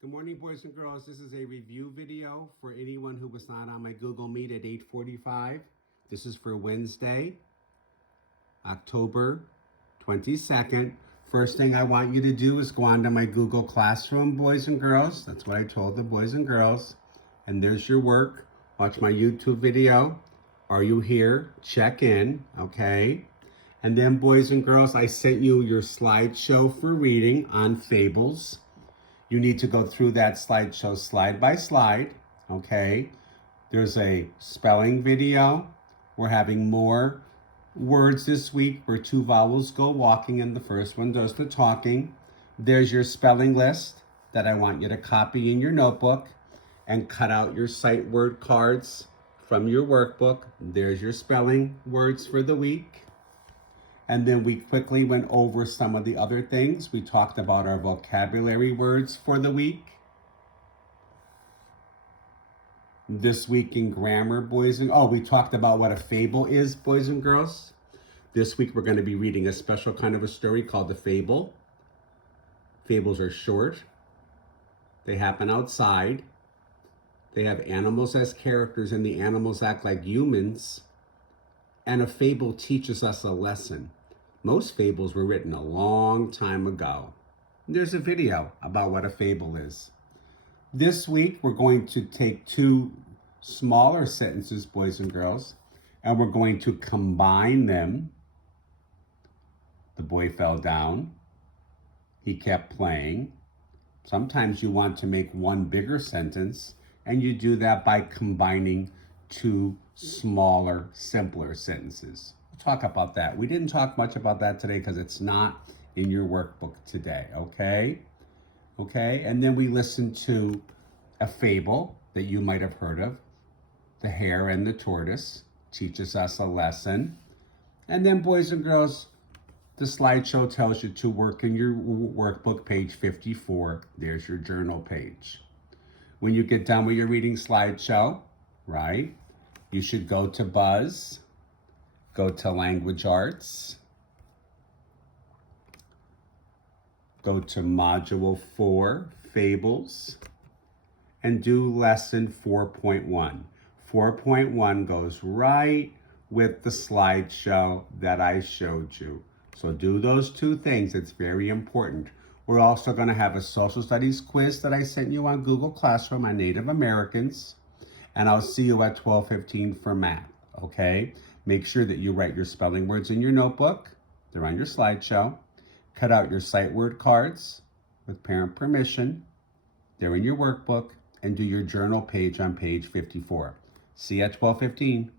Good morning, boys and girls. This is a review video for anyone who was not on my Google Meet at 8:45. This is for Wednesday, October 22nd. First thing I want you to do is go onto my Google Classroom, boys and girls. That's what I told the boys and girls. And there's your work. Watch my YouTube video. Are you here? Check in, okay? And then, boys and girls, I sent you your slideshow for reading on fables. You need to go through that slideshow slide by slide, okay? There's a spelling video. We're having more words this week where two vowels go walking and the first one does the talking. There's your spelling list that I want you to copy in your notebook and cut out your sight word cards from your workbook. There's your spelling words for the week. And then we quickly went over some of the other things. We talked about our vocabulary words for the week. This week in grammar, we talked about what a fable is, boys and girls. This week we're going to be reading a special kind of a story called a fable. Fables are short. They happen outside. They have animals as characters and the animals act like humans. And a fable teaches us a lesson. Most fables were written a long time ago. There's a video about what a fable is. This week, we're going to take two smaller sentences, boys and girls, and we're going to combine them. The boy fell down. He kept playing. Sometimes you want to make one bigger sentence, and you do that by combining two smaller, simpler sentences. We'll talk about that. We didn't talk much about that today because it's not in your workbook today, okay? Okay, and then we listened to a fable that you might have heard of. The Hare and the Tortoise teaches us a lesson. And then, boys and girls, the slideshow tells you to work in your workbook, page 54. There's your journal page. When you get done with your reading slideshow, right, you should go to Buzz, go to Language Arts, go to Module 4, Fables, and do Lesson 4.1. 4.1 goes right with the slideshow that I showed you. So do those two things. It's very important. We're also going to have a social studies quiz that I sent you on Google Classroom on Native Americans. And I'll see you at 12:15 for math, okay? Make sure that you write your spelling words in your notebook. They're on your slideshow. Cut out your sight word cards with parent permission. They're in your workbook. And do your journal page on page 54. See you at 12:15.